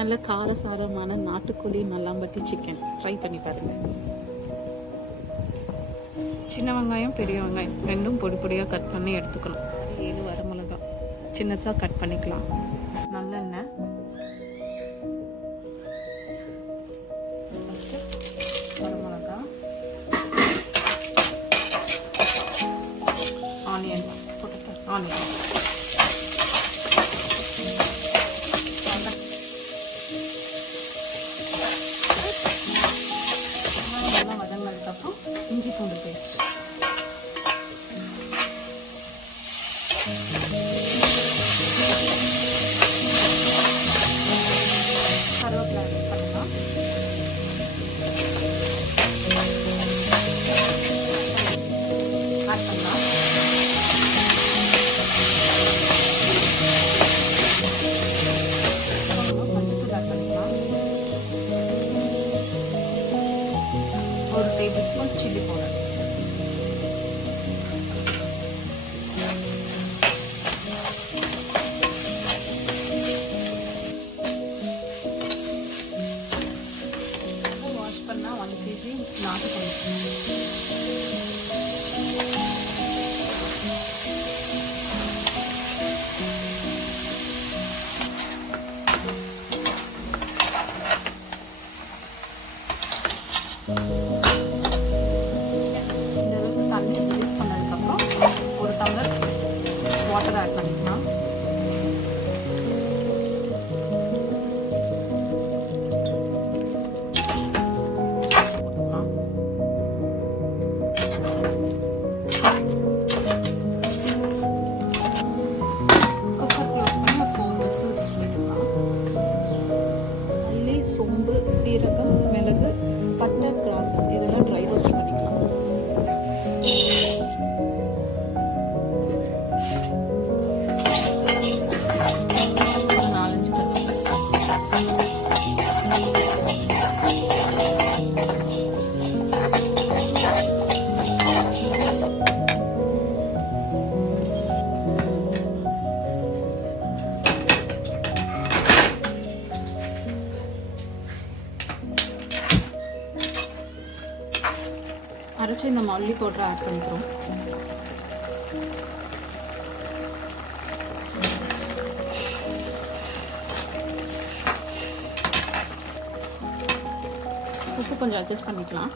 நல்ல காரசாரமான நாட்டுக்கோழி மல்லாம்பட்டி சிக்கன் ட்ரை பண்ணி பாருங்கள். சின்ன வெங்காயம் பெரிய வெங்காயம் ரெண்டும் பொடி பொடியாக கட் பண்ணி எடுத்துக்கணும். 7 வரமிளகா சின்னதாக கட் பண்ணிக்கலாம். நல்லெண்ணெய், ஃபஸ்ட்டு வரமிளகா, ஆனியன்ஸ் போட்டுக்கலாம். ஆனியன்ஸ் நல்லா வதங்கினதுக்கப்புறம் இஞ்சி பூண்டு பேஸ்ட், கருவேப்பிலை ஆட் பண்ணலாம். ஆட் பண்ணலாம். மஞ்சத்தூள் ஆட் பண்ணிக்கலாம். 1 table spoon chilli powder, wash பண்ணால் 1 kg நாட்டுக்கோழி. இந்த அளவுக்கு தண்ணி ரிலீஸ் பண்ணதுக்கப்புறம் 1 டம்ளர் வாட்டர் ஆட் பண்ணிக்கலாம். குக்கர் க்ளோஸ் பண்ணி ஒரு 4 விசில்ஸ் விட்டுக்கலாம். மல்லி, சோம்பு, சீரகம், மிளகு, பட்டை, கிராம்பு இதெல்லாம் ட்ரை ரோஸ்ட் பண்ணிக்கலாம். ஒரு 4-5 கருவேப்பிலை. அரைச்சி இந்த மல்லி பவுடரை ஆட் பண்ணிக்கிறோம். உப்பு கொஞ்சம் அட்ஜஸ்ட் பண்ணிக்கலாம்.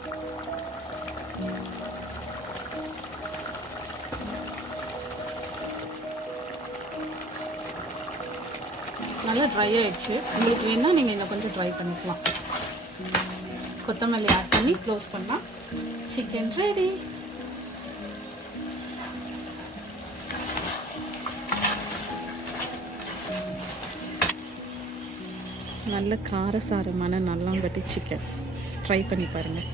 நல்லா ட்ரை ஆயிடுச்சு. உங்களுக்கு வேணால் நீங்கள் இன்னும் கொஞ்சம் ட்ரை பண்ணிக்கலாம். கொத்தமல்லி ஆட் பண்ணி க்ளோஸ் பண்ணால் சிக்கன் ரெடி. நல்ல காரசாரமான நல்லாம்பட்டி சிக்கன் ட்ரை பண்ணி பாருங்கள்.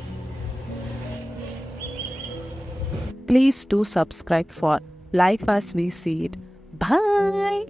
Please do subscribe for Life as We See It. Bye.